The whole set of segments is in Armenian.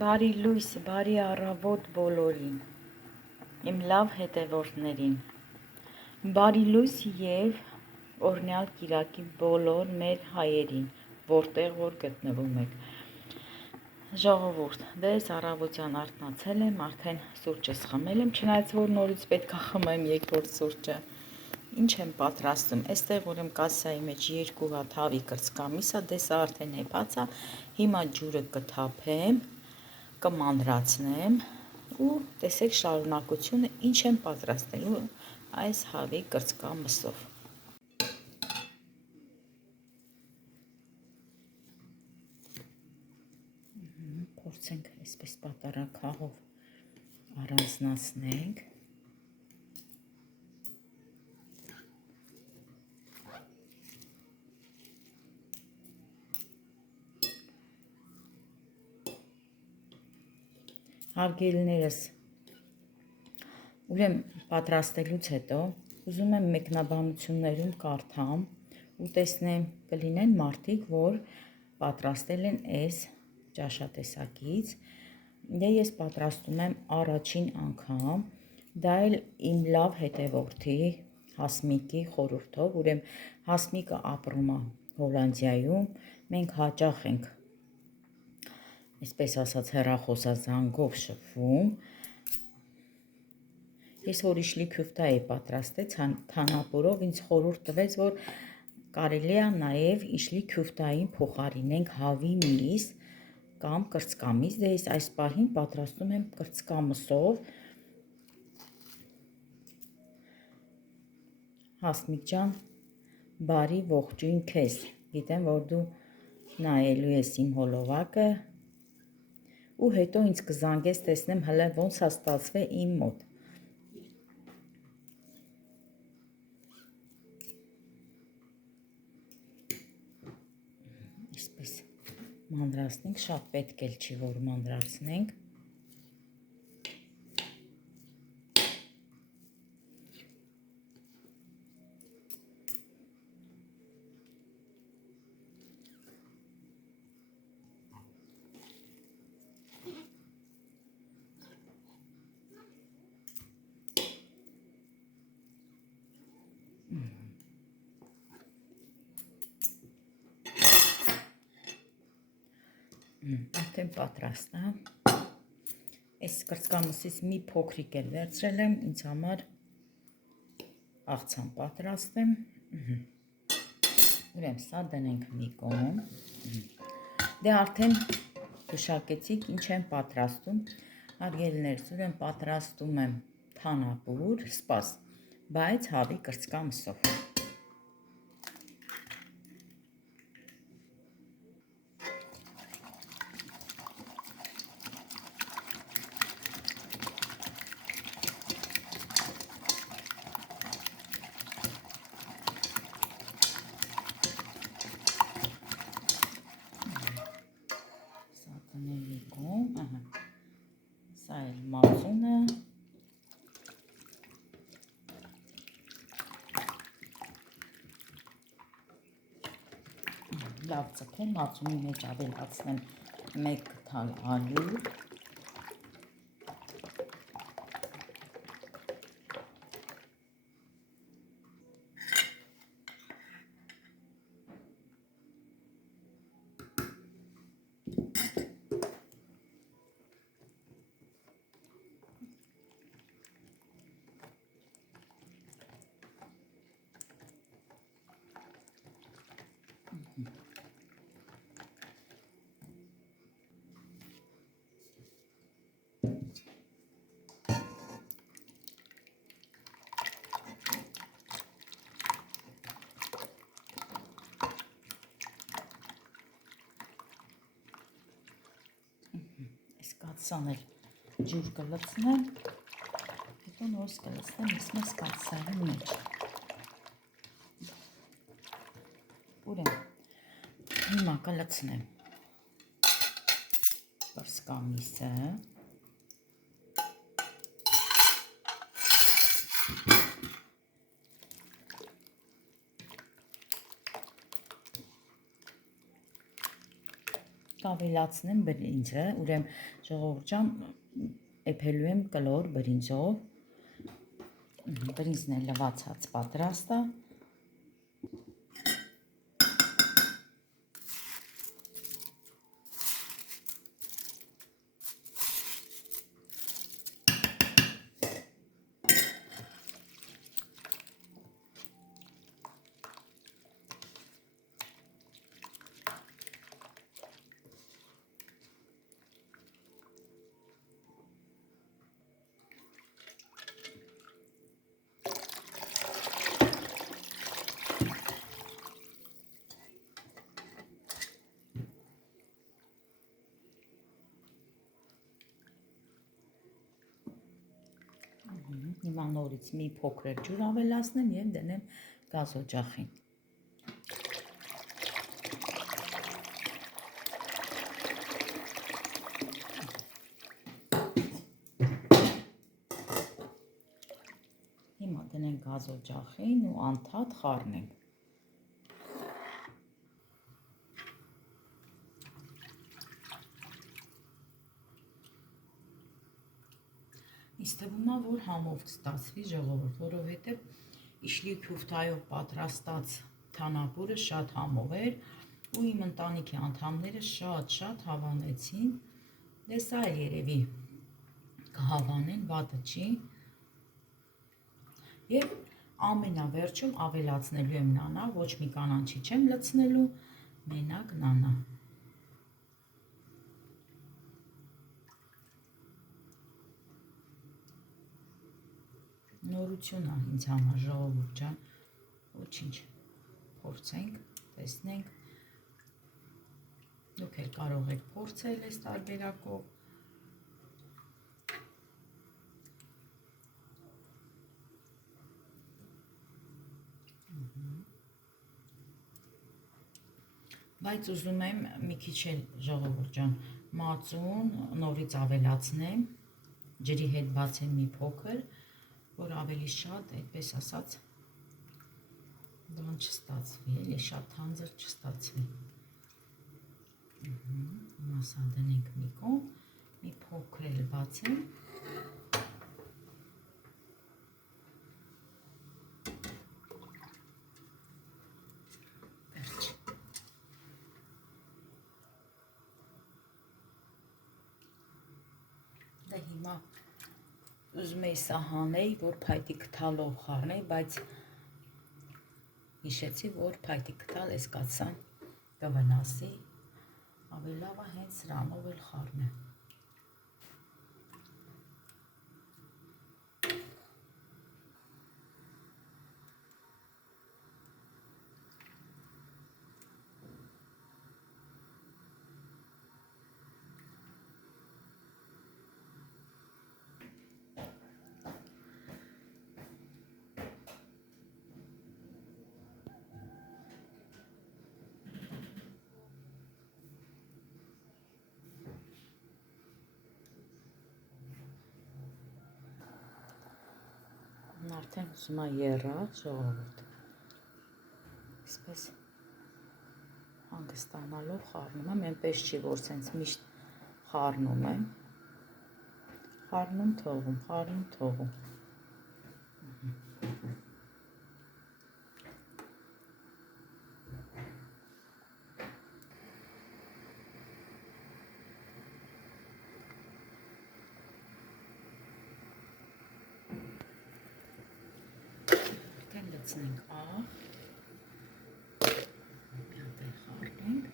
Բարի լույս, բարի առավոտ բոլորին, իմ լավ հետևորդներին, բարի լույս և օրհնյալ կիրակի բոլոր մեր հայերին, որտեղ որ գտնվում եք։ Ժողովուրդ, դες առավոտյան արթնացել եմ, արդեն սուրճս խմել եմ, չնայած որ նորից պետք է խմեմ երկրորդ սուրճը։ Ինչ եմ պատրաստում, այստեղ ուրեմն կասայի մեջ 2 հատ հավի կրծքամիսա, դες արդեն հեփած է, հիմա ջուրը կթափեմ, կմանրացնեմ ու տեսեք շարունակությունը ինչ եմ պատրաստելու այս հավի կրծքամսով։ Փորձենք այսպես պատարագ առանձնացնենք։ Հարգելիներս, ուրեմն պատրաստելուց հետո ուզում եմ մեկնաբանություններում կարդամ ու տեսնեմ կլինեն մարդիկ, որ պատրաստել են այս ճաշատեսակից, ես պատրաստում եմ առաջին անգամ, դա էլ իմ լավ հետևորդի Հասմիկի խորհրդով, ուրեմն Հասմիկը ապրում է Հոլանդիայում, մենք հաճախ ենք այսպես ասած հեռախոսազանգով շփվում, ես որ իշխլի քյուֆտա էի պատրաստեց թանապուրով, ինձ խորհուրդ տվեց, որ կարելի է նաև իշխլի քյուֆտային փոխարինենք հավի միս կամ կրծքամիս, դե ես այս պահին պատրաստում եմ կրծքամսով։ Հասմիկ ջան, բարի ողջույն քեզ, գիտեմ, որ դու նայելու ես իմ հոլովակը ու հետո ինձ կզանգես, տեսնեմ հələ ոնց է ստացվել իմ մոտ։ Այսպես մանրացնենք, շատ պետք էլ չի, որ մանրացնենք։ Արդեն պատրաստ է։ Այս կրծքամսից մի փոքրիկ էլ վերցրել եմ, ինձ համար աղցան պատրաստեմ։ Ուրեմն սա դնենք մի կողմ։ Դե արդեն գուշակեցիք ինչ եմ պատրաստում։ Հարգելիներս, ուրեմն պատրաստում եմ թանապուր, սպաս, բայց հավի կրծքամսով։ Սա էլ մածունը, լավ ծփեմ, մածունի մեջ ավելացնեմ 1 թալ ալու, այս կաթսան էլ ջուր կլցնեմ, հետո նորից կլցնեմ ես կաթսայի մեջ։ Ուրեմն, հիմա կլցնեմ կրծքամիսը, կավելացնեմ բրինձը, ուրեմն ժողովուրդ ջան, էփելու եմ կլոր բրինձով, բրինձն է լվացած պատրաստ է, հիմա նորից մի փոքր ջուր ավելացնեմ և դնեմ գազօջախին։ Հիմա դնենք գազօջախին ու անդադ խառնենք։ Ինձ թվում է, որ համով կստացվի ժողովուրդ, որովհետև իշխլի քյուֆթայով պատրաստած թանապուրը շատ համով էր ու իմ ընտանիքի անդամները շատ հավանեցին, դե սա էլ երևի կհավանեն, վատը չի, և ամենավերջում ավելացնելու եմ նանա, ոչ մի կանանչի չեմ լցնելու, մենակ նանա։ Նորություն է ինձ համար ժողովուրդ ջան, ոչինչ, փորձենք, տեսնենք, դուք էլ կարող եք փորձել այս տարբերակով, բայց ուզում եմ մի քիչ էլ ժողովուրդ ջան մածուն նորից ավելացնեմ, ջրի հետ բացեմ մի փոքր, որ ավելի շատ, այդպես ասած, բան չստացվի, էլի շատ թանձր չստացվի։ Հիմա սա դնենք մի կողմ, մի փոքր էլ բացեմ։ Դե հիմա ուզում էի սահանեի, որ փայտի քթալով խառնեի, բայց հիշեցի, որ փայտի քթալ այս կաթսան կվնասի, ավելի լավ է հենց սրանով էլ խառնեմ։ Արդեն ուզում է եռա, ժողովուրդ, այսպես հանգստանալով խառնում եմ, այնպես չի, որ սենց միշտ խառնում եմ, խառնում թողում, լցնենք աղ, մի հատ էլ խառնենք,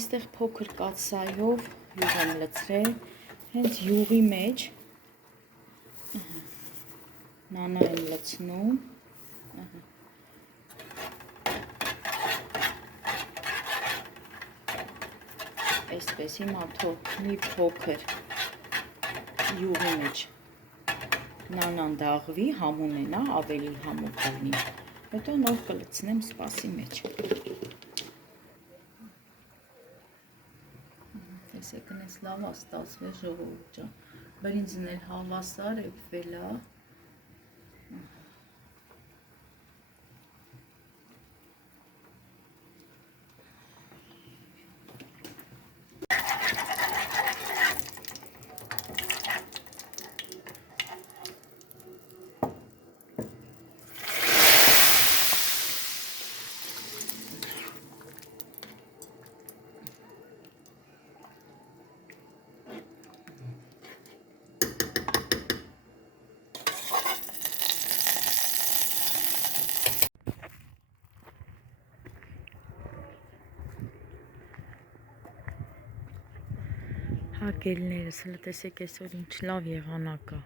այստեղ փոքր կաթսայով յուղ եմ լցրել, հենց յուղի մեջ նանա եմ լցնում, այսպես հիմա թող մի փոքր յուղի մեջ նանան դաղվի, համունենա, ավելի համով լինի, հետո նոր կլցնեմ սպասի մեջ։ Տեսեք, նես լավ ստացվել ժողովուրդ ջան, Բրինձն էլ հավասար էպվել է։ Հագելներս, հələ տեսեք այսօր ինչ լավ եղանակ է,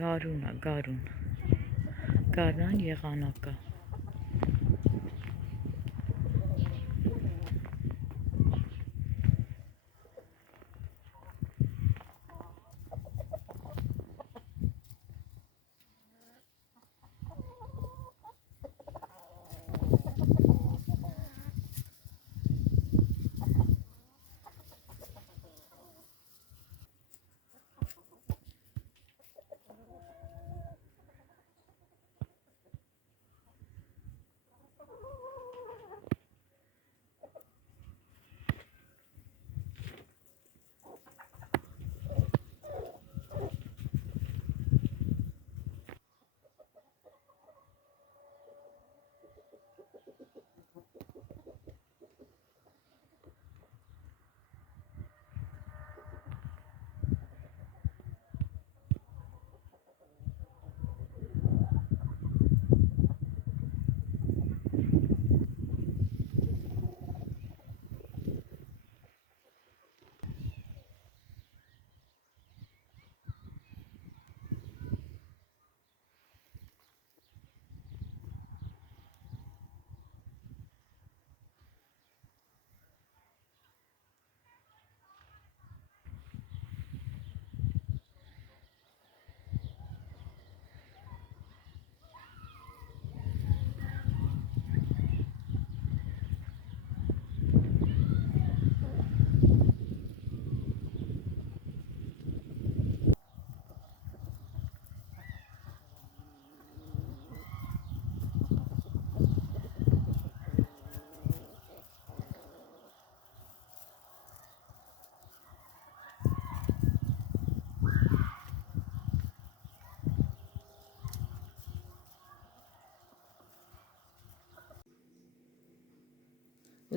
գարուն է, գարնան եղանակ է։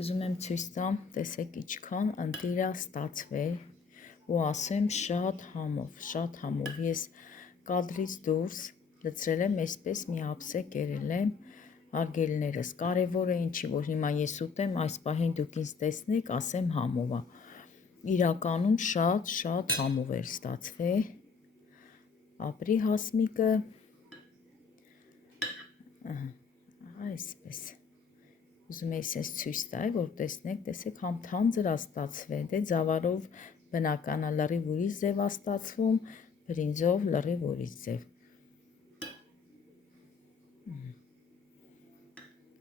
Ուզում եմ ցույց տամ, տեսեք ինչքան ընտիր է ստացվել ու ասեմ շատ համով։ Ես կադրից դուրս լցրել եմ այսպես մի ափսե կերել եմ հարգելներս։ Կարևորը ինչի որ հիմա ես ուտեմ, այս պահին դուք ինձ տեսնեք, ասեմ համով է։ Իրականում շատ համով էր ստացվել։ Ապրի հասմիկը այսպես։ Ուզում եմ ես ցույց տալ, որ տեսեք համ թանձր է ստացվել, դե ձավարով բնական է լրիվ ուրիշ ձև է ստացվում, բրինձով լրիվ ուրիշ ձև։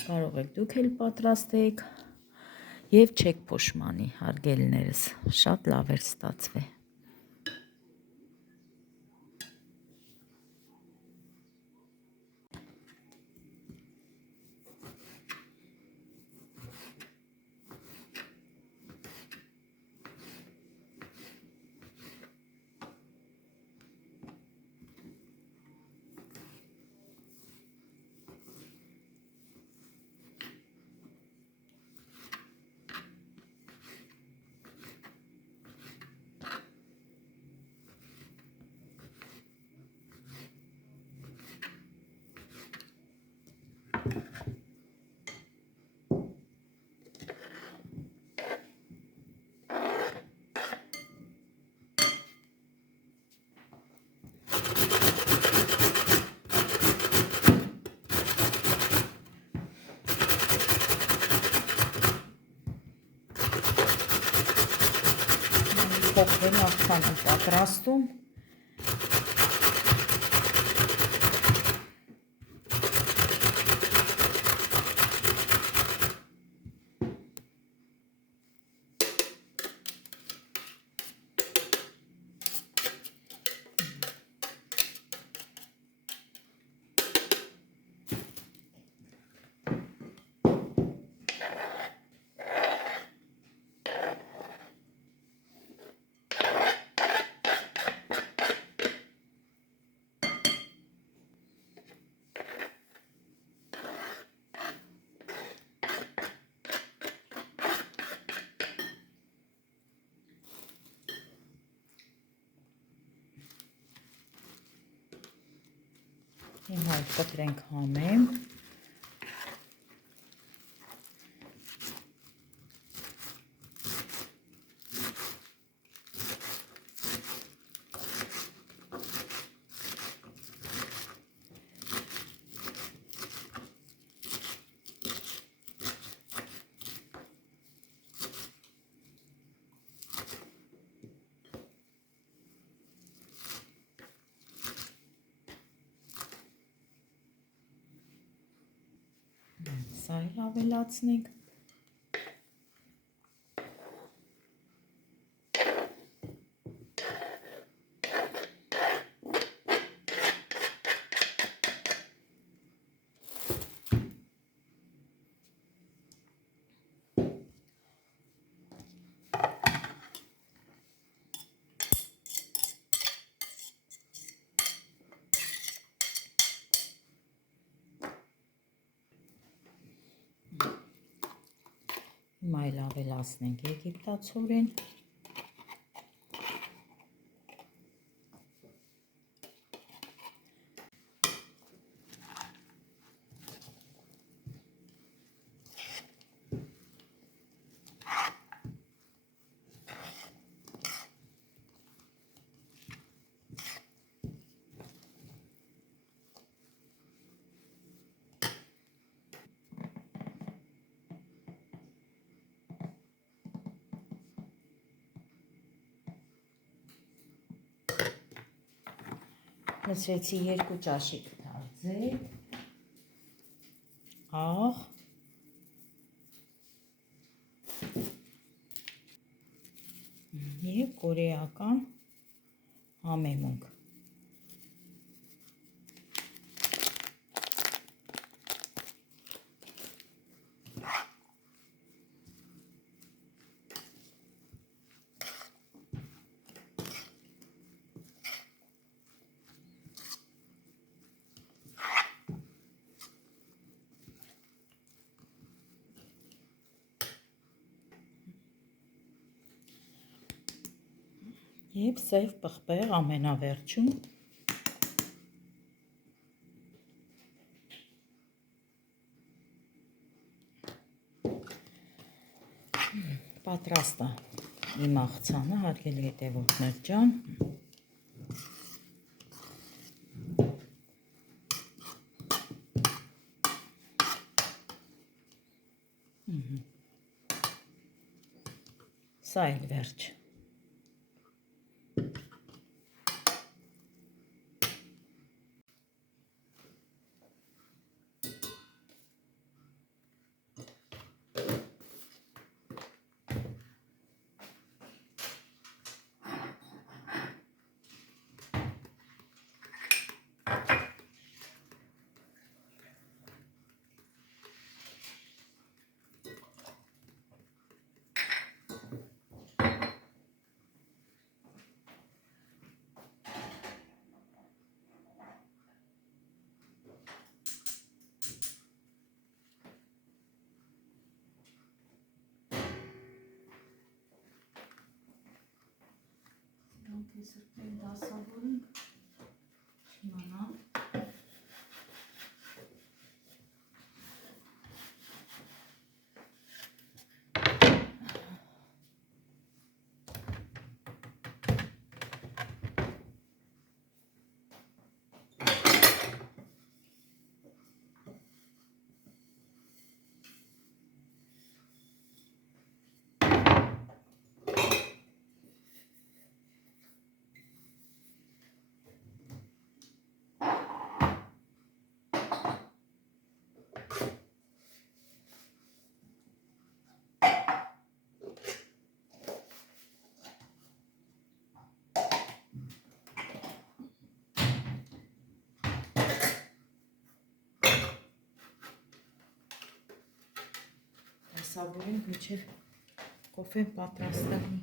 Կարող եք դուք էլ պատրաստեք եւ չեք փոշմանի, հարգելներս, շատ լավ էր ստացվել։ Փոքրել աղթան եմ պատրաստում։ Հիմա կտրենք համեմ։ Սա էլ ավելացնենք։ Հիմա էլ ավելացնենք եգիպտացորեն։ Լցրեցի 2 ճաշիկ թարձետ, աղ, և կորեական համեմունք։ Եվ սև պղպեղ ամենավերջում պատրաստ է իմ աղցանը, հարգելի հետևորդներ ջան։ Սա էլ վերջ։ Սրտեն դասավորենք, չիմանա։ Դասավորենք մինչև կոֆեն պատրաստ լինի։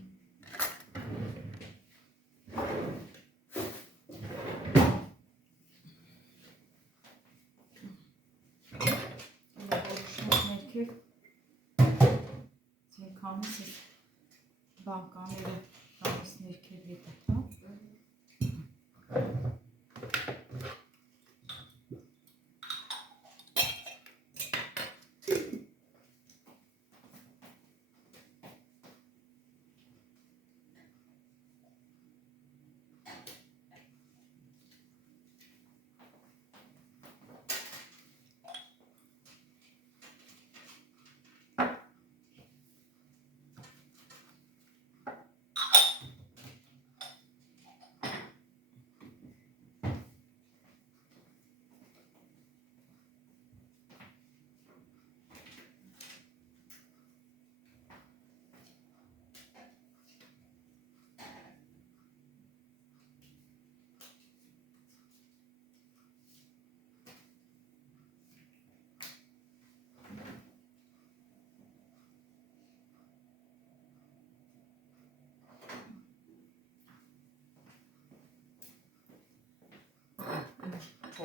Քանիսը բանկաները տալիս ներքև հետը, հա։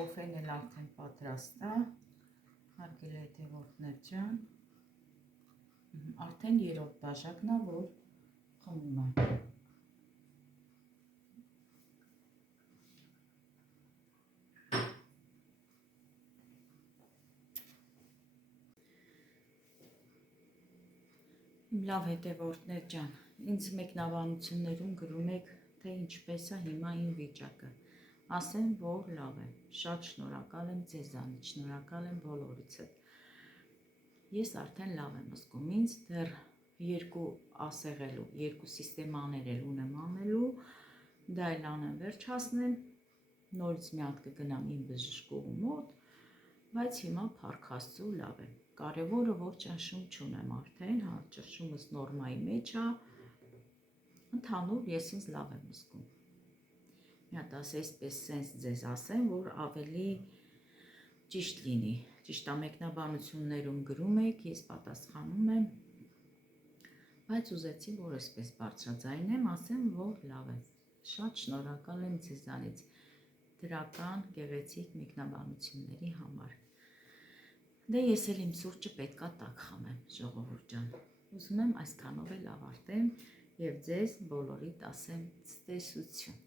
կոֆեն էլ արդեն պատրաստ է, հարգելի հետևորդներ ջան, արդեն 3-րդ բաժակն է, որ խմում է։ Լավ հետևորդներ ջան, ինձ մեկնաբանություններում գրում եք, թե ինչպես է հիմա իմ վիճակը։ Ասեմ, որ լավ է, շատ շնորհակալ եմ ձեզանից, շնորհակալ եմ բոլորիցդ։ Ես արդեն լավ եմ զգում ինձ, դեռ 2 ասեղելու, 2 սիստեմաներ էլ ունեմ անելու, դա էլ անեմ վերջացնեմ, նորից մի հատ կգնամ իմ բժշկուհու մոտ, բայց հիմա փառք Աստծո լավ եմ։ Կարևորը որ ճնշում չունեմ արդեն, հա, ճնշումս նորմայի մեջ է, ընդհանուր ես ինձ լավ եմ զգում։ Մի հատ այսպես սենց ձեզ ասեմ, որ ավելի ճիշտ լինի, ճիշտ է մեկնաբանություններում գրում եք, ես պատասխանում եմ, բայց ուզեցի, որ այսպես բարձրաձայնեմ, ասեմ, որ լավ է։ Շատ շնորհակալ եմ ձեզանից դրական, գեղեցիկ մեկնաբանությունների համար։ Դե ես էլ իմ սուրճը պետքա տաք խմեմ, ժողովուրդ ջան։ Ուզում եմ այսքանով էլ ավարտեմ եւ ձեզ բոլորիդ ասեմ ցտեսություն։